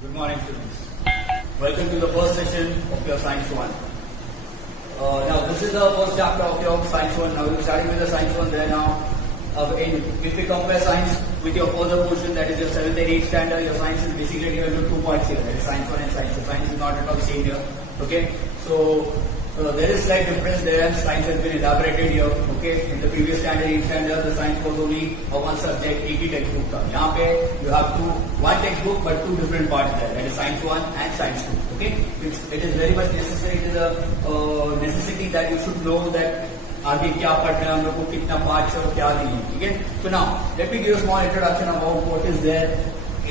Good morning, students. Welcome to the first session of your Science 1. Now, this is the first chapter of your Science 1. Now, we're starting with the Science 1 there now. If we compare Science with your further portion, that is your 7th and 8th standard, your Science is basically divided into 2 parts here. That is Science 1 and Science 2. Science is not at all the same here. Okay? So, there is slight difference there. Science has been elaborated here. Okay? In the previous standard, 8th standard, the Science was only one subject, 80 textbook. Now, you have one textbook but 2 different parts there. That is Science 1 and Science 2. Okay? It is very much necessary to the necessity that you should know that आगे क्या पढ़ना है हम लोग को कितना part है और क्या नहीं है ठीक है so now let me give a small introduction about what is there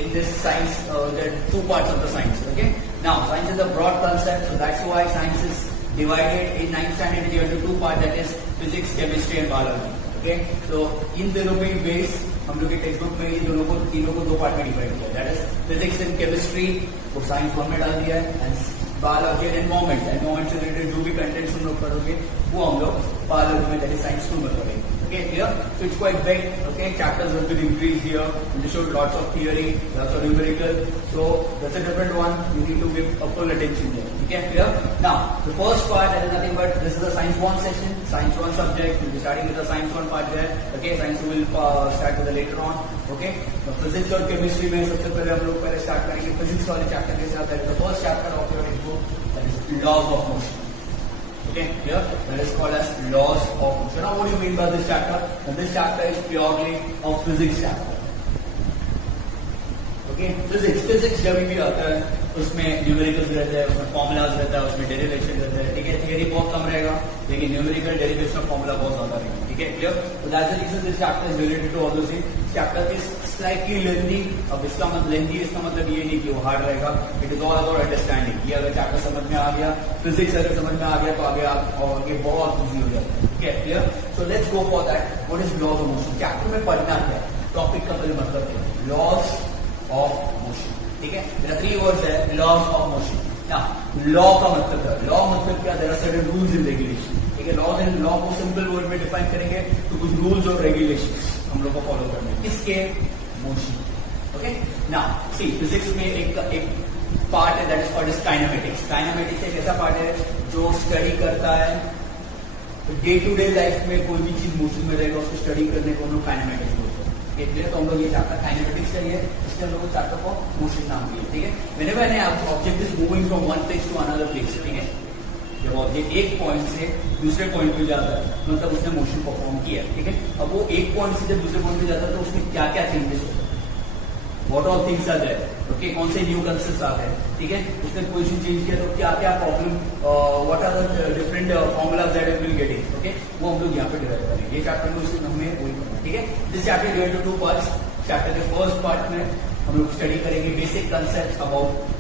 in this science there are 2 parts of the science okay now science is a broad concept so that's why science is divided in 9th standard into 2 parts that is physics chemistry and biology okay so इन दोनों पे base हम लोग के text book में ये तीनों को 2 part में डिवाइड किया that is physics and chemistry को साइंस 1 में डाल दिया है and बायोलॉजी एंड एनवायरमेंट से रिलेटेड जो भी कंटेंट्स हम लोग करोगे वो हम लोग बायोलॉजी में दैट इज साइंस 2 में करेंगे okay clear so it's quite big okay chapters have been increased here and they showed lots of theory lots of numerical so that's a different one you need to give a full attention there okay clear now the first part that is nothing but this is the science 1 session science 1 subject we'll be starting with the science 1 part there okay science 2 will start with the later on okay so physics और chemistry में सबसे पहले हम लोग पहले start करेंगे physics वाले chapter के साथ that is the first chapter of your textbook that is laws of motion okay here that is called as laws of motion now what do you mean by this chapter and this chapter is purely a physics chapter okay physics जब भी आता है उसमें numericals रहते हैं उसमें formulas रहता है उसमें डेरिवेशन रहता है ठीक है थियरी बहुत कम रहेगा लेकिन न्यूमेरिकल डेरिवेशन फॉर्मूला बहुत ज्यादा रहेगा ठीक है clear so that's the reason this chapter is related to all those things chapter is slightly lengthy अब इसका मतलब lengthy इसका मतलब ये नहीं कि वो हार्ड रहेगा it is all about understanding ये अगर चैप्टर समझ में आ गया फिजिक्स अगर समझ में आ गया तो आगे आप और आगे बहुत इजी हो जाता है ठीक है clear so let's go for that what is laws of motion chapter में पढ़ना क्या है टॉपिक का पहले मतलब क्या है laws of motion ठीक है मेरा 3 वर्ड्स है लॉज ऑफ मोशन ना लॉ का मतलब क्या लॉ मतलब क्या there are certain rules and regulation ठीक है लॉज एंड लॉ को सिंपल वर्ड में डिफाइन करेंगे तो कुछ रूल्स और रेगुलेशंस हम लोग को फॉलो करने हैं किसके मोशन ओके ना सी फिजिक्स में एक पार्ट है दैट इज कॉल्ड काइनेमेटिक्स एक ऐसा पार्ट है जो स्टडी करता है डे टू डे लाइफ में कोई भी चीज मोशन में रहेगा उसको स्टडी करने को हम लोग काइनेमेटिक्स बोलते हैं तो हम लोग ये चैप्टर काइनेमेटिक्स चाहिए इसलिए हम लोग चैप्टर को मोशन नाम दिया ठीक है मैंने object is moving from one place to another place ठीक है जब ऑब्जेक्ट एक पॉइंट से दूसरे पॉइंट पे जाता है मतलब उसने मोशन परफॉर्म किया ठीक है अब वो एक पॉइंट से जब दूसरे पॉइंट पे जाता है तो उसमें क्या क्या चेंजेस होते हैं what all things are there okay कौन से न्यू कंसेप्ट्स आते हैं ठीक है उसने पोजीशन चेंज किया तो क्या क्या problem what are the different formulas that we will getting okay वो हम लोग यहाँ पे डिराइव करेंगे ये चैप्टर में उसमें हमें वही करना ठीक है this chapter divided to 2 parts chapter के फर्स्ट पार्ट में हम लोग स्टडी करेंगे बेसिक कंसेप्ट अबाउट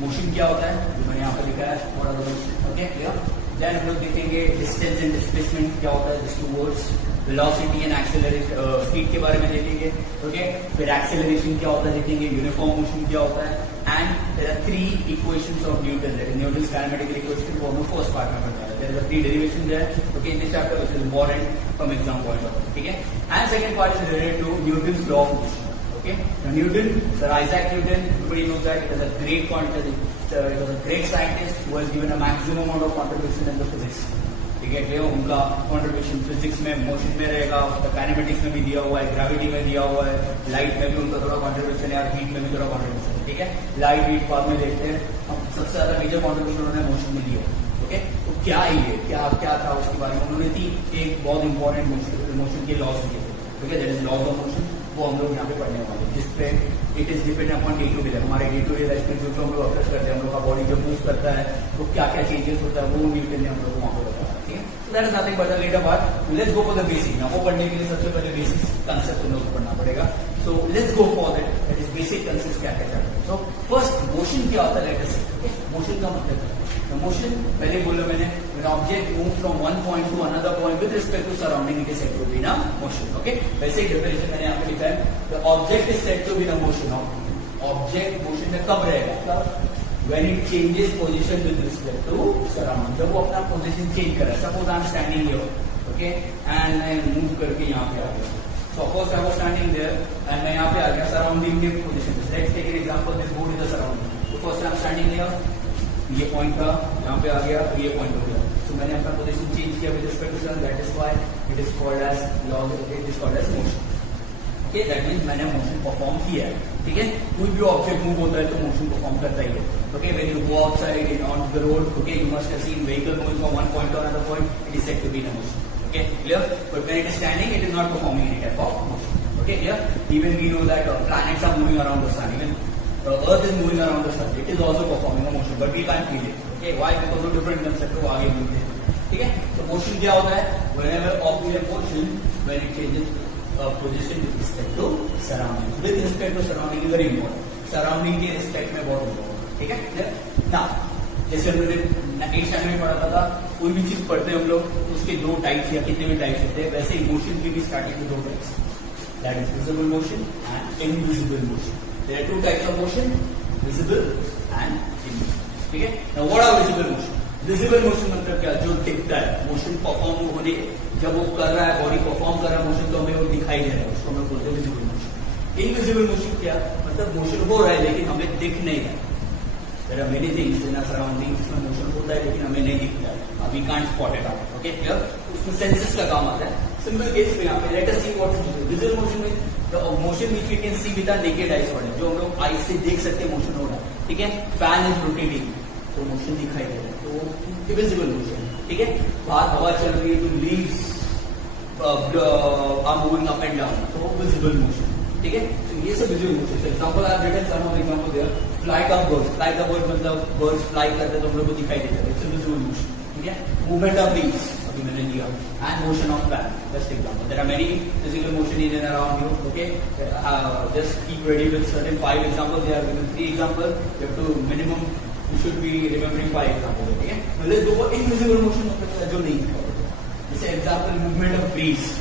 मोशन क्या होता है जो मैंने यहाँ पर लिखा है what are the motion okay clear then हम लोग देखेंगे डिस्टेंस एंड डिस्प्लेसमेंट क्या होता है this 2 words velocity and acceleration speed के बारे में देखेंगे ओके फिर एक्सेलरेशन क्या होता है देखेंगे यूनिफॉर्म मोशन क्या होता है and there are 3 equations of Newton that is Newton's kinematic equation वो हम फर्स्ट पार्ट में पढ़ना है there are 3 derivation there okay in this chapter which is important from exam point of view ठीक है and second part is related to Newton's law of motion okay now Newton Sir Isaac Newton everybody knows that it is a great quantity it was a great scientist who has given a maximum amount of contribution in the physics ठीक है clear उनका contribution physics में motion में रहेगा उसका kinematics में भी दिया हुआ है ग्रेविटी में दिया हुआ है लाइट में भी उनका थोड़ा कंट्रीब्यूशन है और हीट में भी थोड़ा कंट्रीब्यूशन है ठीक है लाइट हीट बाद में देखते हैं हम सबसे ज्यादा मेजर कंट्रीब्यूशन उन्होंने मोशन में दिया ओके तो क्या ये क्या था उसके बारे में उन्होंने एक बहुत इंपॉर्टेंट मोशन के लॉज दिए ठीक है that is laws of motion वो हम लोग यहाँ पे पढ़ने वाले हैं जिसपे it is depend upon day to day हमारे डे टू डे लाइफ में जो हम लोग अप्रोच करते हैं हम लोग का बॉडी जब मूव करता है तो क्या क्या चेंजेस होता है वो न्यूटन ने हम लोग को वहाँ पे बताया ठीक है so that is nothing but the later part let's go for the basic ना वो पढ़ने के लिए सबसे पहले बेसिक कंसेप्ट हम लोग को पढ़ना पड़ेगा so let's go for that is basic concept क्या क्या है सो फर्स्ट मोशन क्या होता है लेटेस्ट मोशन का मतलब है मोशन पहले बोला मैंने when object move from one point to another point with respect to surrounding it is said to be in a motion okay वैसे ही डेफिनेशन मैंने यहाँ पे लिखा है the object is said to be in a motion object motion में कब रहेगा when it changes position with respect to surrounding जब वो अपना पोजीशन चेंज करे suppose I am standing here okay and मैं मूव करके यहाँ पे आ गया So first I was standing there and मैं यहाँ पे आ गया surrounding के position पे. Let's take an example. This board is the surrounding. So first I'm standing here. ये point था, यहाँ पे आ गया, ये point हो गया. So मैंने अपना position change किया with respect to sun. That is why it is called as log. It is called as motion. Okay, that means मैंने motion perform किया है. ठीक है, कोई भी ऑब्जेक्ट मूव होता है तो मोशन परफॉर्म करता ही है. Okay, when you go outside in on the road, okay, you must have seen vehicle moving from one point to another point. It is said to be in motion. Okay, clear? But when it is standing, it is not performing any type of motion. Okay, clear? Even we know that planets are moving around the sun. Even Earth is moving around the sun. It is also performing a motion, but we can't feel it. Okay, why? Because of different concept को आगे मिलते हैं. ठीक है, तो motion क्या होता है? Whenever object motion, when it changes position with respect to surrounding. With respect to surrounding is very important. Surrounding के respect में बहुत important. ठीक है? ना जैसे हमने एक स्टैंडर्ड में पढ़ा था, कोई भी चीज पढ़ते हैं हम लोग तो उसके दो टाइप्स या कितने भी टाइप्स होते हैं, वैसे इमोशन की भी स्टार्टिंग में दो types. That is visible motion and invisible motion. There are two types of motion, visible and invisible. ठीक है? Now what are visible motion? Visible motion मतलब क्या? जो दिखता है, मोशन परफॉर्म होने जब वो कर रहा है, बॉडी परफॉर्म कर रहा है मोशन, तो हमें वो दिखाई दे रहा है, उसको हम बोलते हैं विजिबल मोशन. इनविजिबल मोशन क्या? मतलब मोशन हो रहा है लेकिन हमें दिख नहीं रहा. There are many things in our surroundings जिसमें मोशन होता है लेकिन हमें नहीं दिखता है. We can't spot it out. Okay, clear? उसमें सेंसेस का काम आता है. सिंपल केस में यहाँ पे let us see what is visible. Visible motion में the motion which we can see with our naked eyes, जो हम लोग आई से देख सकते हैं मोशन हो रहा है. ठीक है, फैन इज रोटेटिंग तो मोशन दिखाई दे रहा है, तो विजिबल मोशन. ठीक है, बाहर हवा चल रही है तो leaves are moving up and down, so visible motion. ठीक है, तो ये सब visual motion. Example I have written some of example there. Flight of birds. Flight of birds मतलब बर्ड्स फ्लाई करते हैं तो हम लोग को दिखाई देता है. It's visual motion. ठीक है, मूवमेंट ऑफ लीव्स अभी मैंने लिया, and motion of fan. Just example. There are many physical motion in and around you. Okay, just keep ready with certain 5 examples. There are given 3 example. You have to minimum you should be remembering 5 example. ठीक है, let's go for invisible motion. मतलब जो नहीं दिखता. जैसे example movement of breeze.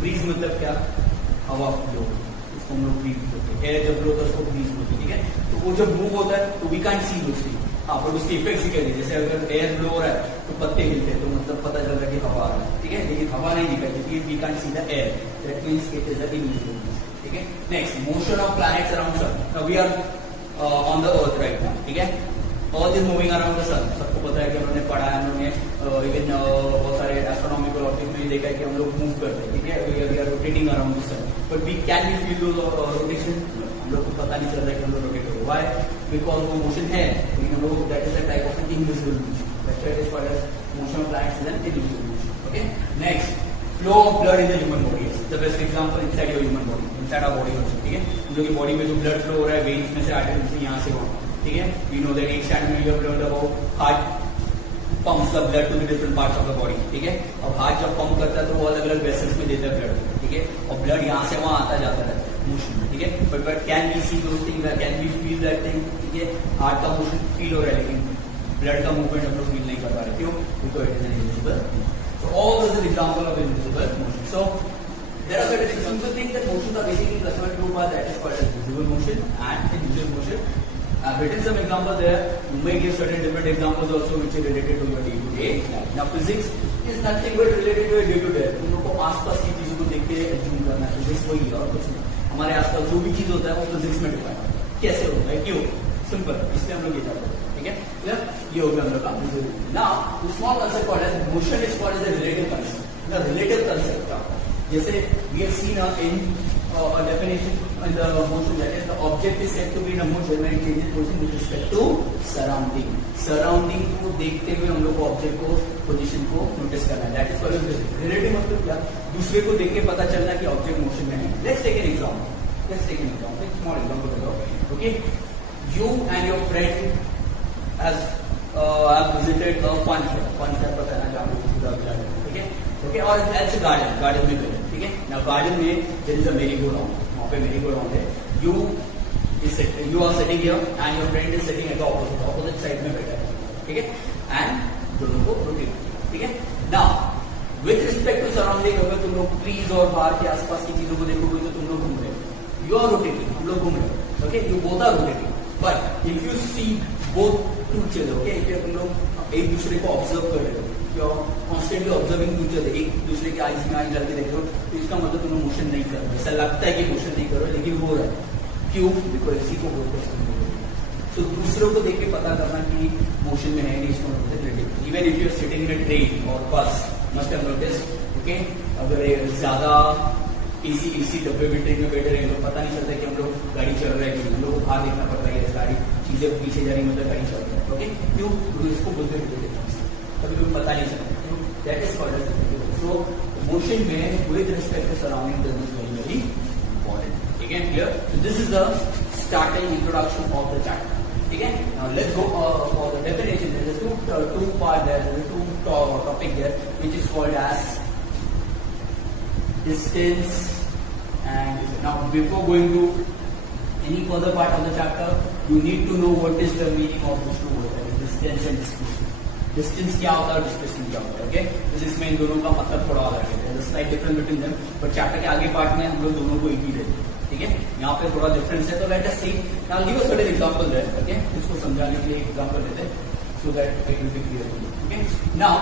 Breeze मतलब क्या? हवा फ्लो, उसको हम लोग ब्रीज बोलते हैं. एयर जब ब्लो होता है उसको ब्रीज बोलते हैं. ठीक है, तो वो जब मूव होता है तो we can't see those thing. हाँ, पर उसके इफेक्ट्स ही कहते हैं. जैसे अगर एयर ब्लो हो रहा है तो पत्ते हिलते हैं तो मतलब पता चल रहा है कि हवा आ रहा है. ठीक है, लेकिन हवा नहीं दिखाई देती. We can't see the air. That means it is a invisible motion. ठीक है, next motion of planets around sun. Now we are on the earth right now. ठीक है, earth is moving around the sun. सबको पता है कि हमने पढ़ा है, हमने इवन बहुत सारे एस्ट्रोनॉमिकल ऑब्जेक्ट में देखा है कि हम लोग मूव करते हैं. ठीक है, we are rotating around the sun, but we can be feel those rotation. हम लोग को पता नहीं चल रहा है कि हम लोग रोटेट हो रहे. व्हाई? बिकॉज वो मोशन है लेकिन हम लोग that is a type of invisible motion. That's why it is called as motion of planets is an invisible motion. Okay, next flow of blood in the human body. The best example inside your human body, inside our body also. ठीक है, हम लोग की body में जो blood flow हो रहा है वेन्स में से, आर्टरीज से, यहाँ से वहां. ठीक है, वी नो दैट एक स्टैंड में you have learned about heart pumps the blood to the different parts of the body. ठीक है, अब हार्ट जब पंप करता है तो वो अलग अलग वेसल्स में देता है ब्लड. ठीक है, और ब्लड यहाँ से वहां आता जाता है मोशन में. ठीक है, but can we see those thing, can we feel that thing. ठीक है, हार्ट का मोशन फील हो रहा है लेकिन ब्लड का मूवमेंट हम लोग फील नहीं कर पा रहे. क्यों? Because it is an invisible. So all this is example of invisible motion. So there are certain simple things that motions are basically classified into two, that is called as visible motion and invisible motion. I've written some examples there. You may give certain different examples also which are related to your day-to-day life. Now physics is nothing but related to your day-to-day. तुम लोग को आसपास की चीजों को देख के assume करना है. फिजिक्स वही है और कुछ नहीं. हमारे आसपास जो भी चीज होता है वो फिजिक्स में डिफाइन होता है. कैसे होता है, क्यों? सिंपल, इसलिए हम लोग ये जानते हैं. ठीक है, ये हो गया हम लोग का visible. Now the small concept called as motion is called as a relative concept. The relative concept क्या होता है? जैसे we have seen in a definition in the motion, that is the object is said to be in a motion when it changes position with respect to surrounding. Surrounding को देखते हुए हम लोग को ऑब्जेक्ट को पोजीशन को notice करना है. That is called relative. मतलब क्या? दूसरे को देख के पता चलना कि ऑब्जेक्ट मोशन में है. Let's take an example. Small example. Okay, you and your friend has have visited a fun fair. Fun fair पता है ना, जहाँ पे पूरा गार्डन. ठीक है, ओके, और एल्स गार्डन में गए. ठीक है, ना गार्डन में देयर इज अ मेरी गो राउंड. वहाँ पे मेरी गो राउंड है. you are sitting here and your friend is sitting at the opposite side में बैठा है. ठीक है, एंड दोनों को रोटेट. ठीक है, now with respect to surrounding, अगर तुम लोग ट्रीज और बाहर के आसपास की चीजों को देखोगे तो तुम लोग घूम रहे हो. यू आर रोटेटिंग, हम लोग घूम रहे हो. Okay, you both are rotating. But if you see both to each other, okay, if तुम लोग एक दूसरे को ऑब्जर्व कर रहे हो, कॉन्स्टेंटली ऑब्जर्विंग ईच अदर, एक दूसरे के आईज में आईज डाल के देख रहे हो, तो इसका मतलब तुम लोग मोशन नहीं कर रहे, ऐसा लगता है कि मोशन नहीं कर रहे लेकिन हो रहा है, क्यों? बिकॉज इसी को बोलते हैं सो दूसरों को देख के पता करना कि मोशन में है नहीं, इसको बोलते हैं critic. Even if you are sitting in a train or bus, must have noticed, okay, अगर ज्यादा एसी डब्बे में ट्रेन में बैठे रहे तो पता नहीं चलता कि हम लोग गाड़ी चल रहा है कि हम लोग को बाहर देखना पड़ता है गाड़ी चीजें पीछे जा रही मतलब गाड़ी चल रही है, ओके, क्यों? इसको बोलते हैं कभी कभी पता नहीं चलता, क्यों? That is called so motion में with respect to surrounding is very very important, ठीक है, clear? So this is the starting introduction of the chapter, ठीक है। Now let's go for the definition. There is two part there, there is two topic there which is called as distance and now before going to any further part of the chapter you need to know what is the meaning of these two words, distance and displacement. Distance क्या होता है, displacement क्या होता है, okay? तो इसमें इन दोनों का मतलब थोड़ा अलग है, there is slight difference between them, but chapter के आगे पार्ट में हम लोग दोनों को एक ही लेते हैं, ठीक है? यहाँ पे थोड़ा डिफरेंस है, तो let us see now give us certain example there, okay? इसको समझाने के लिए एग्जांपल देते हैं so that it will be clear to you, okay? Now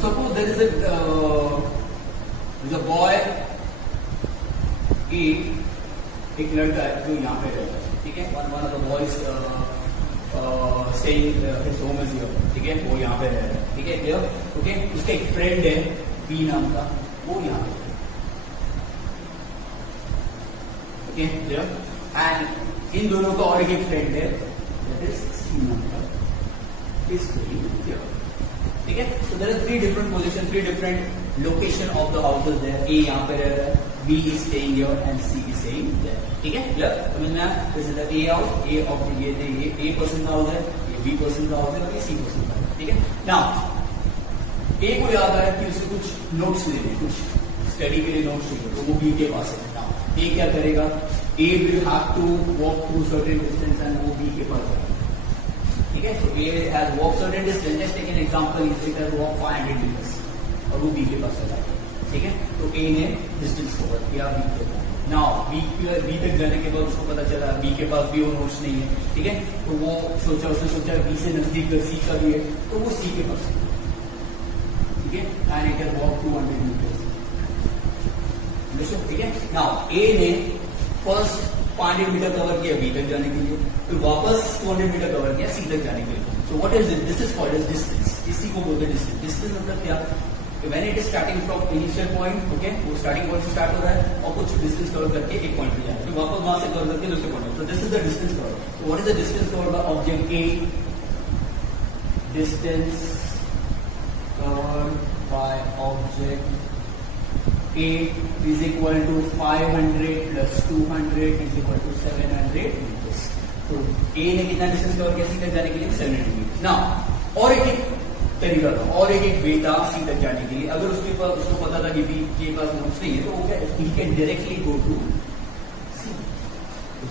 suppose there is a boy A, एक लड़का है जो यहाँ पे रहता है, ठीक है? one of the boys staying his home is here, ठीक है? वो यहाँ पे रह रहा है, ठीक है, क्लियर? ओके, उसका एक फ्रेंड है B नाम का, वो यहाँ पे, ओके, क्लियर? एंड इन दोनों का और एक फ्रेंड है that is C नाम का, is here, ठीक है? So there are three different position, three different location of the houses there. A यहाँ पे रह रहा है, B is staying here and C is staying there, ठीक है? क्लियर? समझ में आया? This is the A house, A of ये A person का house है, ये B person का house है और ये C person का house, ठीक है? Now A को याद आया कि उसे कुछ नोट्स लेने, कुछ स्टडी के लिए नोट्स चाहिए, तो वो B के पास है। Now A क्या करेगा? A will have to walk through certain distance and वो B के पास जाएगा, ठीक है? So A has walked certain distance. Let's take an example. He has walked 500 meters और वो B के पास चला गया, ठीक है? तो A ने डिस्टेंस कवर किया B के पास। नाउ B तक जाने के बाद उसको पता चला B के पास भी वो नोट्स नहीं है, ठीक है? तो वो उसने सोचा B से नजदीक C का भी है, तो वो C के पास, ठीक है? And he can walk 200 meters, ठीक है? नाउ A ने फर्स्ट 500 मीटर कवर किया B तक जाने के लिए, फिर वापस 200 मीटर कवर किया C तक जाने के लिए। So what is this is called as distance, इसी को बोलते हैं डिस्टेंस। डिस्टेंस मतलब क्या? When it is starting from initial point, okay, वो स्टार्टिंग पॉइंट से स्टार्ट हो रहा है और कुछ डिस्टेंस कवर करके एक पॉइंट पे जा रहा है, फिर वापस वहां से कवर करके दूसरे point. So this is the distance cover. So what is the distance cover by object A? Distance covered by object A is equal to 500 plus 200 is equal to 700 meters. तो A ने कितना distance cover किया C तक जाने के लिए? 700 meters. Now और एक तरीका था और एक वे था C तक जाने के लिए। अगर उसके पास उसको पता था कि B के पास नोट्स नहीं है तो वो क्या he can directly go to C.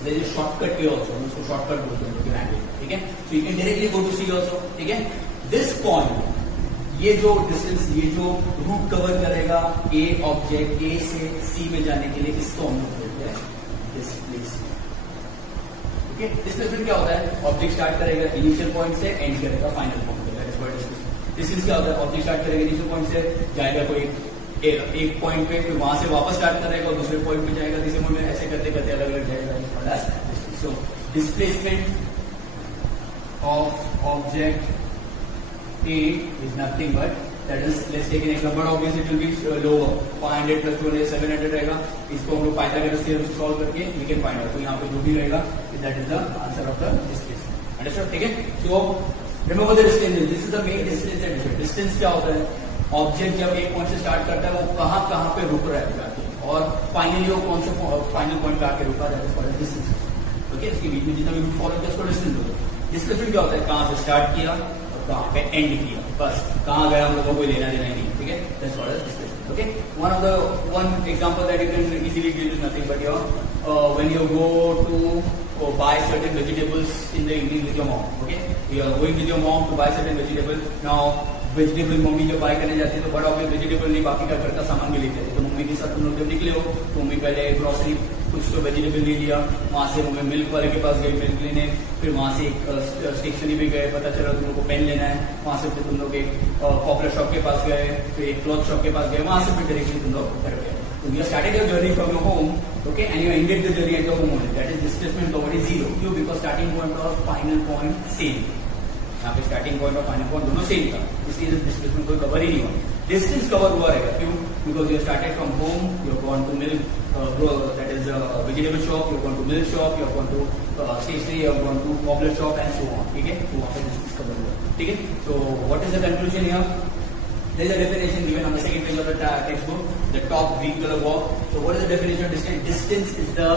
There is shortcut way also, उसको शॉर्टकट बोलते हैं लैंग्वेज, ठीक है? So you can directly go to C also, ठीक है? This point, ये जो डिस्टेंस, ये जो रूट कवर करेगा A ऑब्जेक्ट A से C में जाने के लिए, इसको हम लोग बोलते हैं डिस्प्लेसमेंट, ठीक है? डिस्प्लेसमेंट क्या होता है? ऑब्जेक्ट स्टार्ट करेगा इनिशियल पॉइंट से, एंड करेगा फाइनल पॉइंट पे, that is what displacement. Distance क्या होता है? ऑब्जेक्ट स्टार्ट करेगा इनिशियल पॉइंट से, जाएगा कोई एक पॉइंट पे, फिर वहां से वापस स्टार्ट करेगा और दूसरे पॉइंट पे जाएगा, तीसरे पॉइंट में, ऐसे करते करते अलग अलग जाएगा। So displacement of object A is nothing but that is, let's take an example, obviously it will be lower, 500 plus 200 700 रहेगा, इसको हम लोग पाइथागोरस थ्योरम से सॉल्व करके we can find out। तो यहाँ पे जो भी रहेगा that is the answer of the displacement, understood, ठीक है? So remember the distance, this is the main distance and difference। distance क्या होता है? ऑब्जेक्ट जब एक पॉइंट से स्टार्ट करता है वो कहाँ पे रुक रहा है जाके, और फाइनली वो कौन सा फाइनल पॉइंट पे आके रुका, that is called distance, okay? इसके बीच में जितना भी रूट फॉलो किया उसको डिस्टेंस होता है। डिस्प्लेसमेंट क्या होता है? कहाँ से स्टार्ट किया कहाँ पे एंड किया, बस कहाँ गया हम लोगों को कोई लेना देना नहीं, ठीक है? That's what is displacement, okay? one example that you can easily give is nothing but your when you go to buy certain vegetables in the evening with your mom, okay? You are going with your mom to buy certain vegetable. Now vegetable mummy जब bye करने जाती है तो बड़ा obvious vegetable नहीं, बाकी का घर का सामान भी लेते थे। तो मम्मी के साथ तुम लोग जब निकले हो तो मम्मी पहले ग्रोसरी कुछ तो वेजिटेबल ले लिया, वहां से मम्मी मिल्क वाले के पास गए मिल्क लेने, फिर वहां से एक स्टेशनरी भी गए, पता चला तुम लोग को पेन लेना है, वहां से फिर तुम लोग एक पॉपुलर शॉप के पास गए, फिर एक क्लॉथ शॉप के पास गए, वहां से फिर डायरेक्टली तुम लोग घर गए। So you started your journey from your home, okay, and you ended the journey at your home only. That is displacement covered is zero. क्यों? Because starting point और final point same. यहाँ पे starting point और final point दोनों same था, इसलिए displacement कोई cover ही नहीं हुआ. Distance cover हुआ रहेगा. क्यों? Because you started from home, you have gone to milk, that is vegetable shop, you have gone to milk shop, you have gone to stationery, you have gone to cobbler shop and so on. ठीक है? तो वहाँ पे distance cover हुआ. ठीक है? So what is the conclusion here? There is a definition given on the second page of the textbook, the top green color walk. So what is the definition of distance? Distance is the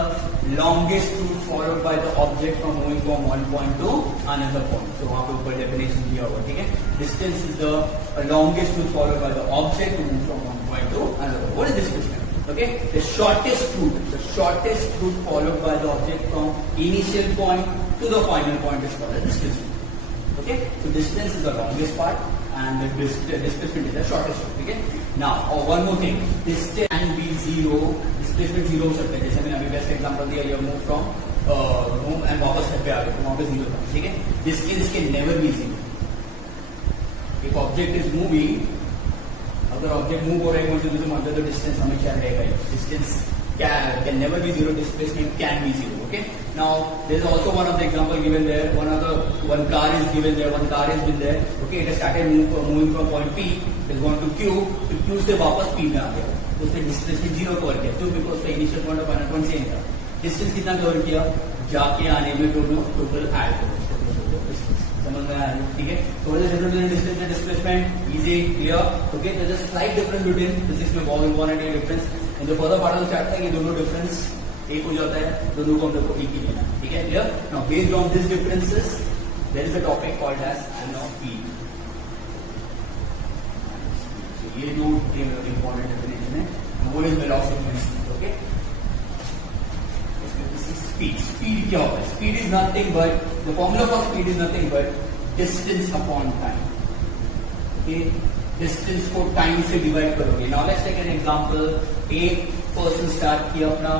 longest route followed by the object from moving from one point to another point. So वहाँ पे ऊपर definition दिया हुआ, ठीक है? Distance is the longest route followed by the object to move from one point to another point. What is displacement? Okay, the shortest route followed by the object from initial point to the final point is called as displacement. Okay, so distance is the longest part. And the displacement is the shortest route. ठीक है? Now, one more thing, distance can be zero, displacement zero हो सकता है. जैसे मैंने अभी best example दिया, you move from home and वापस घर पे आ गए, तो वहाँ पे zero था. ठीक है? Distance can never be zero. If object is moving, अगर object move हो रहा है मुझे तो मतलब तो distance हमेशा रहेगा. Distance can never be zero. Displacement can be zero. Okay. Now there is also one of the example given there. One car is given there. One car has been there. Okay. It has started moving from point P. It has gone to Q. तो Q से वापस P में आ गया. तो उसने displacement zero cover किया. क्यों? Because उसका initial point और final point same था. Distance कितना कवर किया? जाके आने में दोनों total add करो. समझ में आया? ठीक है. So what is the difference between distance and displacement? Easy, clear. Okay. There is a slight difference between physics में बहुत important है difference. And the further part of the chapter है कि दोनों difference एक हो जाता है, दोनों को हम लोग को एक ही लेना. ठीक है? Clear? Now based on these differences, there is a topic called as angle of speed. So ये दो important definition है. What is velocity and speed? Okay. This is speed. Speed क्या होता है? Speed is nothing but the formula for speed is nothing but distance upon time. Okay. Distance को time से divide करोगे. Now let's take an example. एक person start किया अपना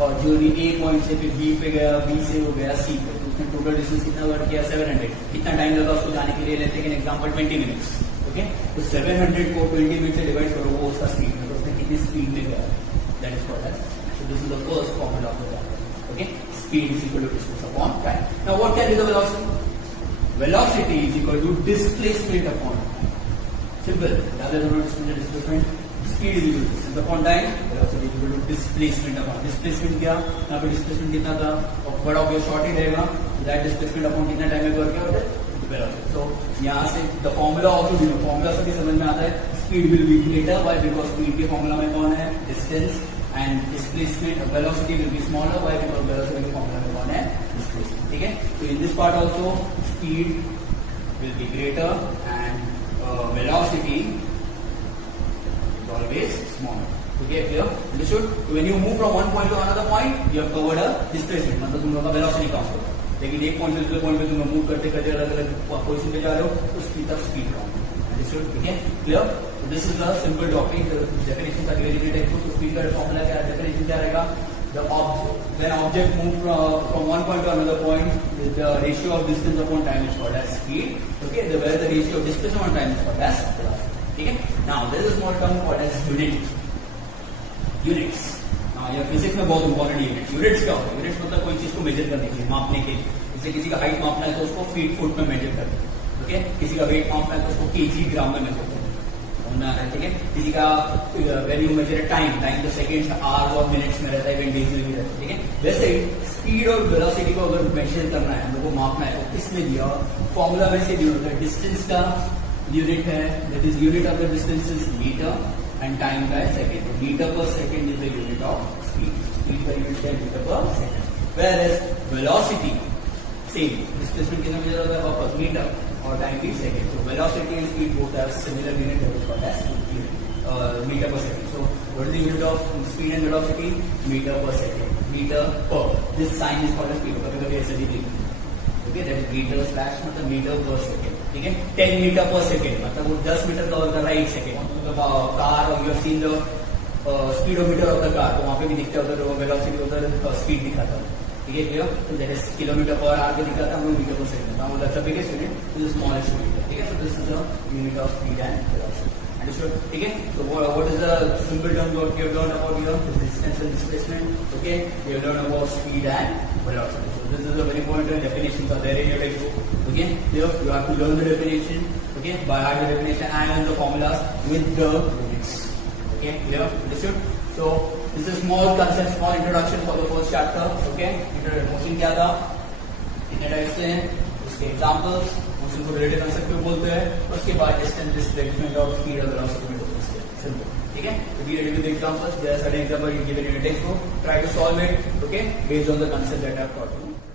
journey A point से फिर B पे गया, B से हो गया C पे. उसने टोटल डिस्टेंस कितना कवर किया? 700. कितना टाइम लगा उसको जाने के लिए? लेते हैं एग्जांपल 20 मिनट्स. ओके, तो 700 को 20 मिनट से डिवाइड करो, वो उसका स्पीड में, तो उसने कितनी स्पीड में गया, that is called as. So this is the first formula of the chapter. Okay, speed is equal to distance upon time. Now what can be the velocity? Velocity is equal to displacement upon time. Simple. Rather than displacement, speed is equal to distance upon time. Velocity is equal to displacement upon. Displacement क्या? यहाँ पे displacement कितना था? और बड़ा हो गया, short ही रहेगा. That displacement upon कितना टाइम में कवर किया होता है? Velocity. So यहाँ से the formula also given. Formula से भी समझ में आता है. Speed will be greater. Why? Because speed के formula में कौन है? Distance. And displacement velocity will be smaller. Why? Because velocity के formula में कौन है? Displacement. ठीक है? So in this part also speed will be greater and velocity is always smaller. Okay, clear? Understood? So when you move from one point to another point, you have covered a displacement. मतलब तुम लोग का velocity count होगा. लेकिन एक point से दूसरे point पे तुम मूव करते करते अलग अलग पोजीशन पे जा रहे हो, तो उसकी तरफ स्पीड काउंट. Understood? ठीक है? Clear? So this is the simple topic. Definition का related है. तो स्पीड का फॉर्मूला क्या है? Definition क्या रहेगा? The when object move from one point to another point, the ratio of distance upon time is called as speed. Okay, where the ratio of distance upon time is called as velocity. Okay. Now there is a small term called as unit. Units. यह physics में बहुत important units. Units क्या होता है? Units मतलब कोई चीज को मेजर करने के लिए, मापने के लिए. जैसे किसी का हाइट मापना है तो उसको फीट फुट में मेजर करते हैं. ओके, किसी का वेट मापना है तो उसको केजी ग्राम में मेजर करते हैं. ठीक है, किसी का वैल्यू मेजर टाइम तो सेकेंड्स, आवर्स और मिनट्स में रहता है, इवन डेज में भी रहता है. ठीक है, वैसे ही स्पीड और वेलोसिटी को अगर मेजर करना है, हम लोग को मापना है, तो किसमें दिया? फॉर्मूला में से दिया होता है. डिस्टेंस का यूनिट है, that is unit of the distance is metre and time का है सेकेंड. तो metre per second is the unit of speed. Speed का यूनिट है metre per second. Whereas velocity same, displacement कितना मेजर होता है? वापस मीटर और टाइम भी second. So velocity and speed both have similar unit, that is called as meter per second. So what is the unit of speed and velocity? Meter per second. Meter per. This sign is called as meter. कभी-कभी ऐसे भी लिखते हैं. Okay, that is meter slash मतलब meter per second. ठीक है, 10 meter per second मतलब वो 10 मीटर कवर कर रहा है 1 सेकेंड. मतलब कार और you have seen the speedometer of the car, तो वहाँ पे भी दिखता है उधर वेलोसिटी, उधर स्पीड दिखाता है. ठीक है, क्लियर? तो that is kilometre per hour पे दिखाता है, हम लोग मीटर पर सेकंड. मतलब the biggest unit is the smallest unit. ठीक है, सो this is the unit of speed and velocity. Understood? ठीक है? So what is the simple term what we have learned about here? Distance and displacement. Okay? We have learned about speed and velocity. So this is a very important definitions are there in your textbook. Okay? Here you have to learn the definition. Okay? By heart the definition and the formulas with the limits. Okay? Clear? Understood? So this is a small concept, small introduction for the first chapter. Okay? Motion क्या था? Introduction. उसके examples. Motion को related concept में बोलते हैं, उसके बाद distance, displacement और स्पीड और वेलोसिटी में बोलते हैं. सिंपल. ठीक है? तो be ready with examples. There are certain example given in your text book. Try to solve it. Okay? Based on the concept that I have taught you.